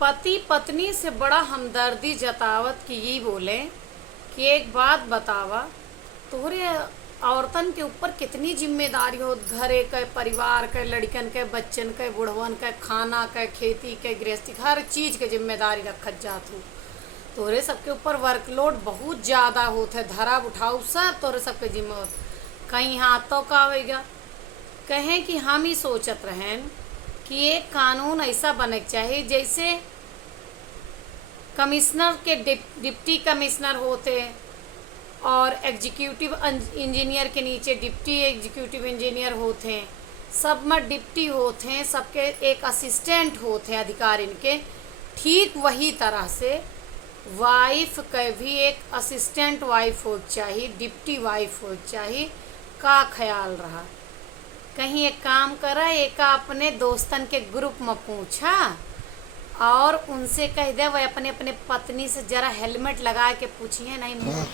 पति पत्नी से बड़ा हमदर्दी जतावत की ये बोले कि एक बात बतावा, तोहरे औरतन के ऊपर कितनी जिम्मेदारी हो, घरे के, परिवार के, लड़कन के, बच्चन के, बुढ़वन के, खाना के, खेती के, गृहस्थी हर चीज के जिम्मेदारी रखत जात हूँ। तोरे सबके ऊपर वर्कलोड बहुत ज़्यादा होता है, धरा उठाऊ सब तोरे सबके जिम्मे होत। कहीं हाथों का आवेगा। कहें कि हम ही सोचत रहें कि एक कानून ऐसा बने चाहिए जैसे कमिश्नर के डिप्टी कमिश्नर होते और एग्जीक्यूटिव इंजीनियर के नीचे डिप्टी एग्जीक्यूटिव इंजीनियर होते हैं, सब में डिप्टी होते हैं, सबके एक असिस्टेंट होते हैं अधिकारी इनके। ठीक वही तरह से वाइफ के भी एक असिस्टेंट वाइफ हो चाहिए, डिप्टी वाइफ हो चाहिए। का ख्याल रहा? कहीं एक काम करा, एक अपने दोस्तन के ग्रुप में पूछा और उनसे कह दे वह अपने अपने पत्नी से जरा हेलमेट लगा के पूछिए नहीं मुँह